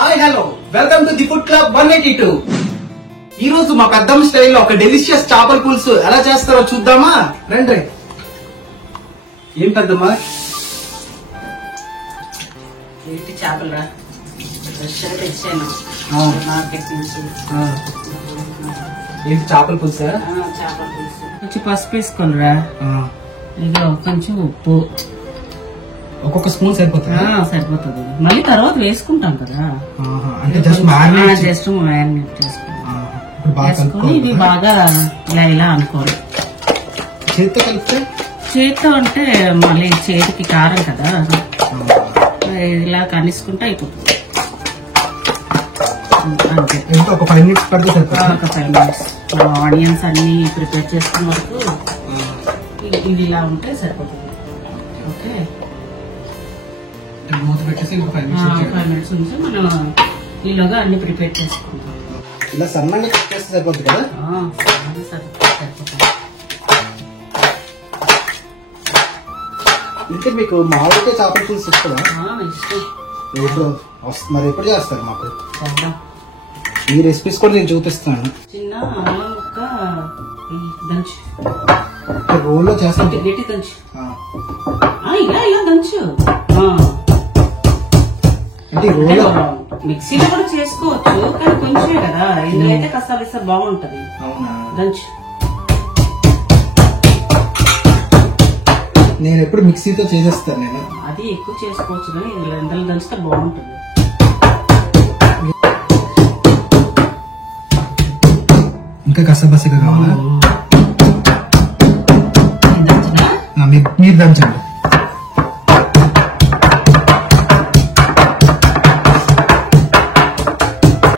Hi hello welcome to the food club 182. ఈ రోజు మా పెద్దమ్మ స్టైల్లో ఒక డెలిషియస్ చేపల పులుసు ఎలా చేస్తారో చూద్దామా? రండి. ఏం పెద్దమ్మా? ఏంటి చేపలు ఫ్రెష్గా తెచ్చాను మార్కెట్ నుంచి. ఏంటి చేపల పులుసా? చేపల పులుసు. కొంచెం పసుపు వేసుకోనరా, ఇదో కొంచెం ఉప్పు, ఒక్కొక్క స్పూన్ సరిపోతుందా? సరిపోతుంది. మళ్ళీ తర్వాత వేసుకుంటాం కదా, అంటే జస్ట్ మ్యారినేట్ వేసుకొని ఇది బాగా ఇలా ఇలా అనుకోవాలి. చేతితో కలిపితే చేతితో అంటే మళ్ళీ చేతికి కారం కదా, ఇలా కనిసుకుంటే అయిపోతుంది. అంతే, ఒక 5 minutes పడితే సరిపోతుంది. ఒక 5 minutes. ఆనియన్స్ అన్ని ప్రిపేర్ చేసుకున్న వరకు ఇది ఇలా ఉంటే సరిపోతుంది. ఓకే, మూత పెట్టేసి ఇంకో 5 minutes నుంచి మనం ఈలోగా అన్ని ప్రిపేర్ చేసుకుంటాం. ఇలా సన్నగా కట్ చేస్తే సరిపోతుంది కదా? సరిపోతుంది. ఇంకా మీకు మామిడికాయ చేపల పులుసు ఇష్టమా? ఇష్టం. మరి ఎప్పుడు చేస్తారు మాకు? ఈ రెసిపీస్ కూడా నేను చూపిస్తాను. చిన్న అల్లం ముక్క దంచు, రోల్లో చేస్తాను. గట్టి దంచు, ఇలా ఇలా దంచు. మిక్సీలో కూడా చేసుకోవచ్చు, కానీ కొంచెమే కదా, ఇందులో అయితే కసాలు ఇస్తే బాగుంటది. దంచు. నేను ఎప్పుడు మిక్సీతో చేసేస్తాను. నేను అది ఎక్కువ చేసుకోవచ్చు, కానీ ఇందులో దంచితే బాగుంటుంది. ఇంకా కసబసగా కావాలా? మీరు దంచండి.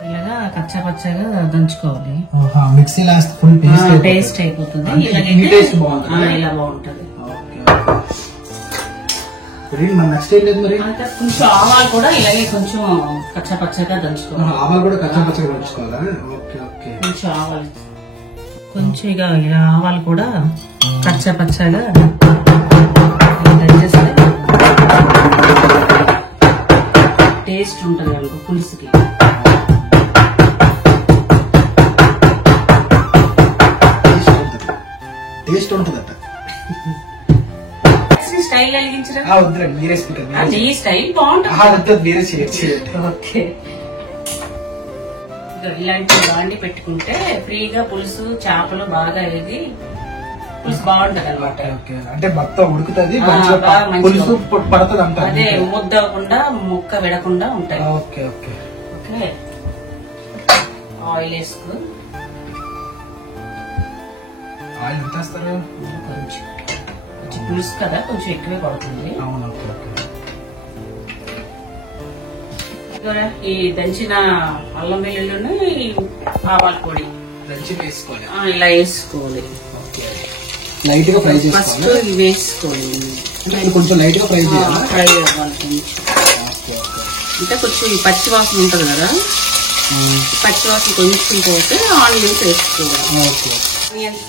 ఇలాగా కచ్చా పచ్చగా దంచుకోవాలి. మిక్సీ లాస్ట్ ఫుల్ టేస్ట్ అయిపోతుంది. ఇలా బాగుంటది. మన నెక్స్ట్ ఏం లేదు మరి. కొంచెం ఆవాలు కూడా ఇలాగే కొంచెం కచ్చా పచ్చగా దంచుకోవాలి. ఆవాలు కూడా కచ్చా పచ్చగా దంచుకోవాలా? కొంచెం ఆవాలు, కొంచెం ఇలా ఆవాలు కూడా కచ్చా పచ్చగా దంచేస్తే టేస్ట్ ఉంటది అనుకో పులుసుకి. టేస్ట్ ఉంటుందట. స్టైల్ కలిగించరా? వద్దురండి, మీరే స్పీకర్. ఈ స్టైల్ బాగుంటుంది. మీరే చేయండి. ఓకే, ఇలాంటి బాండి పెట్టుకుంటే ఫ్రీగా పులుసు చేపలు బాగా వేగి పులుసు బాగుంటది అనమాట. అంటే మొత్తం ఉడుకుతుంది, పులుసు పడుతుంది అంట. అదే ముద్దకుండా ముక్క విడకుండా ఉంటాయి. ఓకే ఓకే ఓకే, ఆయిల్ వేసుకో. ఆయిల్ ఎంత వేస్తారు? కొంచెం పులుసు కదా, కొంచెం ఎక్కువే పడుతుంది. ఈ దంచిన అల్లం వెల్లుల్లి ఆవాల పొడి దంచి వేసుకోవాలి. ఇలా వేసుకోవాలి. లైట్ గా ఫ్రై ఫస్ట్ ఇవి వేసుకోవాలి. కొంచెం లైట్ గా ఫ్రై చేయాలి. ఫ్రై అవ్వాలి కొంచెం. అంటే కొంచెం ఈ పచ్చి వాసన ఉంటుంది కదా, పచ్చి వాసన కొంచెం పోతే ఆనియన్స్ వేసుకోవాలి. ఆనియన్స్,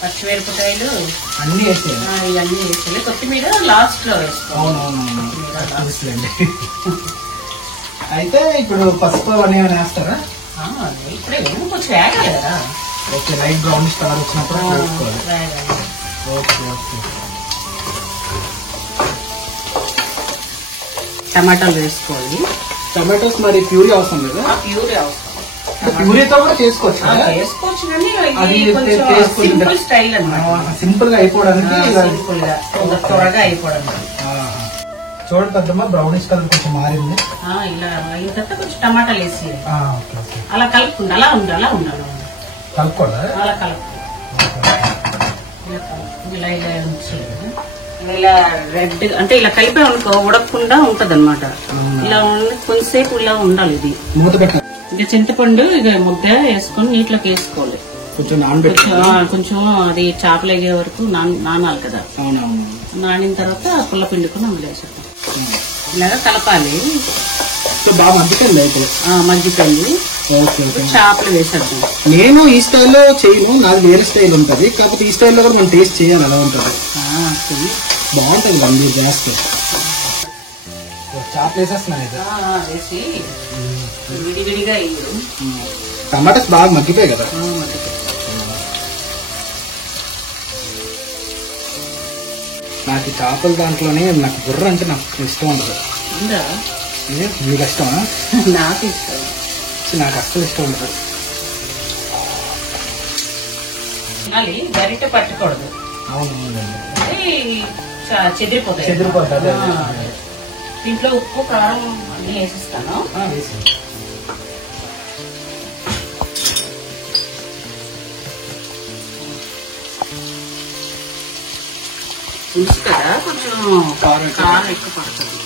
పచ్చిమిరపకాయలు అన్ని వేసేయాలి. ఇవన్నీ వేసుకోవాలి. కొత్తిమీర లాస్ట్ లో వేసుకోవాలి. అయితే ఇప్పుడు పసుపు అన్నీ వేస్తారా? ఇప్పుడే కొంచెం వేగాలి కదా. ఓకే, లైట్ బ్రౌన్ కలర్ వచ్చినప్పుడు ఓకే ఓకే. టమాటాలు వేసుకోవాలి. టమాటోస్ మరి ప్యూరీ అవసరం లేదా? ప్యూరీ అవసరం. ప్యూరీతో కూడా చేసుకోవచ్చు. చేసుకోవచ్చు, కానీ సింపుల్ స్టైల్ అన్నమాట. సింపుల్ గా అయిపోవడానికి, సింపుల్ గా త్వరగా అయిపోవడానికి. చూడండి పెద్దమ్మ, బ్రౌనిష్ కలర్ కొంచెం మారింది. ఇలా అయిన తర్వాత కొంచెం టమాటాలు వేసి అలా కలుపుకుంది. అలా ఉండాలి కలుపుకోండి. అలా కలుపు. ఇలా ఇలా ఇలా రెడ్ అంటే ఇలా కలిపే అనుకో ఉడకకుండా ఉంటది అనమాట. ఇలా కొంచెంసేపు ఇలా ఉండాలి. ఇది మూత పెట్టాలి. ఇక చింతపండు ఇక ముద్ద వేసుకొని నీటిలోకి వేసుకోవాలి. కొంచెం నానబెట్టి, కొంచెం అది చేపలు ఎగే వరకు నానాలి కదా. నానిన తర్వాత పుల్ల పిండుకొని అందులో వేసేది. ఇలాగా కలపాలి. బాగా మగ్గిపోయింది. అయితే మగ్గిపోయింది. చేపలు వేసేద్దాం. నేను ఈ స్టైల్లో చేయను, నాది వేరే స్టైల్ ఉంటది. కాకపోతే ఈ స్టైల్లో కూడా మనం టేస్ట్ చేయాలి. అలా ఉంటది, బాగుంటది మీరు చేస్తే. చేపలు వేసేస్తున్నాను ఇది. వేసి విడివిడిగా వేయడు. టమాటాస్ బాగా మగ్గిపోయాయి కదా. నాకు చేపల దాంట్లోనే నాకు బుర్ర అంటే నాకు ఇష్టం ఉండదు. మీకు ఇష్టమా? నాకు ఇష్టం. నాకు అస్సలు ఇష్టం ఉండదు. గరిట పట్టకూడదు. అవును, చెదిరిపోతుంది. దీంట్లో ఉప్పు కారం అన్ని వేసిస్తాను. పులుసు కదా, కొంచెం కారం ఎక్కువ పడుతుంది.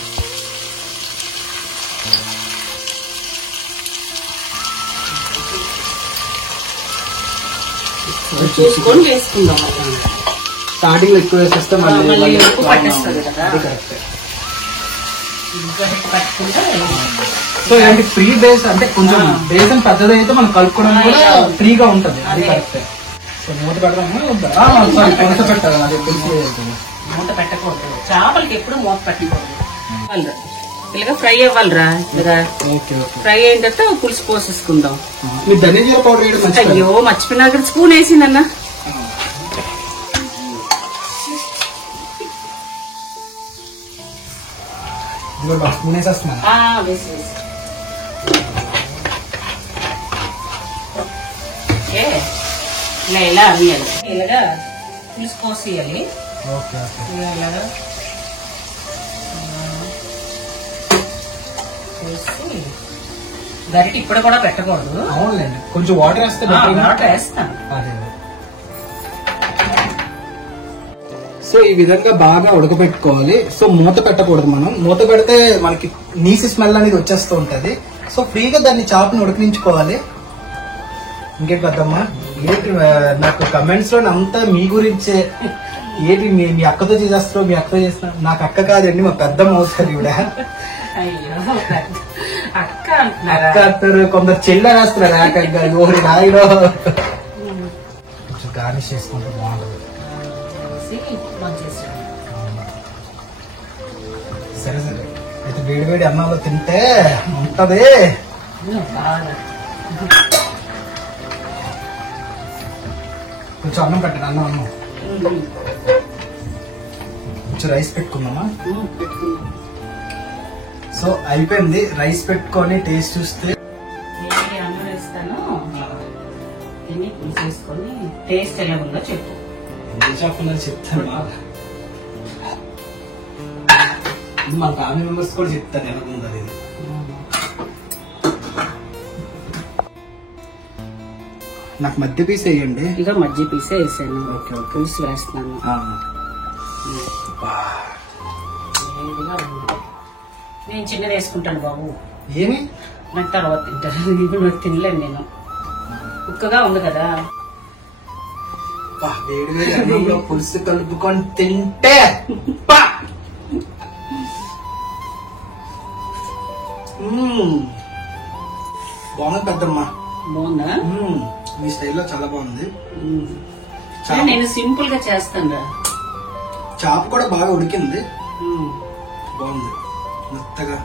చూసుకొని వేసుకుందాం. స్టార్టింగ్ లో ఎక్కువ వేసేస్తే మళ్ళీ ఉప్పు పట్టేస్తుంది కదా. సో ఇలాంటి ఫ్రీ బేస్ అంటే కొంచెం బేసన్ పెద్దది అయితే మనం కలుపుకోవడం కూడా ఫ్రీగా ఉంటది. అది కరెక్ట్. సో మూత పెడదాము. పులస పెట్టాలి. అది మూత పెట్టకూడదు. చేపలకి ఎప్పుడు మూత పెట్టకూడదు. ఇలాగా ఫ్రై అవ్వాలిరా. ఇలాగా ఫ్రై అయిన తర్వాత పులుసు పోసేసుకుందాం. మీరు ధనియా పౌడర్ వేయడం. అయ్యో మర్చిపోయినా, అక్కడ స్పూన్ వేసిందన్నా. స్పూన్ వేసేస్తున్నా. ఇలా అనియాలి. ఇలాగా పులుసు పోసేయాలి. ఇలాగా పోసి గరిట ఇప్పుడు కూడా పెట్టకూడదు. అవునులేండి, కొంచెం వాటర్ వేస్తే వాటర్ వేస్తాను. సో ఈ విధంగా బాగా ఉడకబెట్టుకోవాలి. సో మూత పెట్టకూడదు. మనం మూత పెడితే మనకి నీసి స్మెల్ అనేది వచ్చేస్తూ ఉంటది. సో ఫ్రీగా దాన్ని చేపని ఉడికించుకోవాలి. ఇంకేంటి పెద్దమ్మా, ఏంటి నాకు కమెంట్స్ లో అంతా మీ గురించే, ఏంటి మీ అక్కతో చేసేస్తారు, మీ అక్కతో చేస్తున్నారు. నాకు అక్క కాదండి, మా పెద్దమ్మ అవుతారు ఇవిడ. అక్క అంటారు, కొందరు చెల్లె వేస్తున్నారు ఏకంగా. ఓరి రాయిలో కొంచెం గార్నిష్ చేసుకుంటే బాగుంటది. సరే సరే అయితే వేడి వేడి అన్నంలో తింటే ఉంటది. కొంచెం అన్నం పెట్టండి. అన్నం కొంచెం రైస్ పెట్టుకుందామా? సో అయిపోయింది. రైస్ పెట్టుకొని టేస్ట్ చూస్తే అన్నం వేస్తాను. దీన్ని పులుసేసుకొని టేస్ట్ ఎలా ఉందో చెప్పు. చెప్పకుండా చెప్తాను. మా ఫ్యామిలీ మెంబర్స్ కూడా చెప్తాను ఎలా ఉందో. నాకు మధ్య పీస్ వేయండి. ఇక మధ్య పీసే వేసాను. పులుసు వేస్తున్నాను. నేను చిన్నది వేసుకుంటాను బాబు. ఏమి నాకు తర్వాత తింటాను. ఇప్పుడు నాకు తినలేను నేను. ఉక్కగా ఉంది కదా. వేడి వేడి అన్నంలో పులుసు కలుపుకొని తింటే బాగుంది పెద్దమ్మా. బాగుందా? మీ స్టైల్లో చాలా బాగుంది. నేను సింపుల్ గా చేస్తాను. చాప్ కూడా బాగా ఉడికింది. బాగుంది మెత్తగా.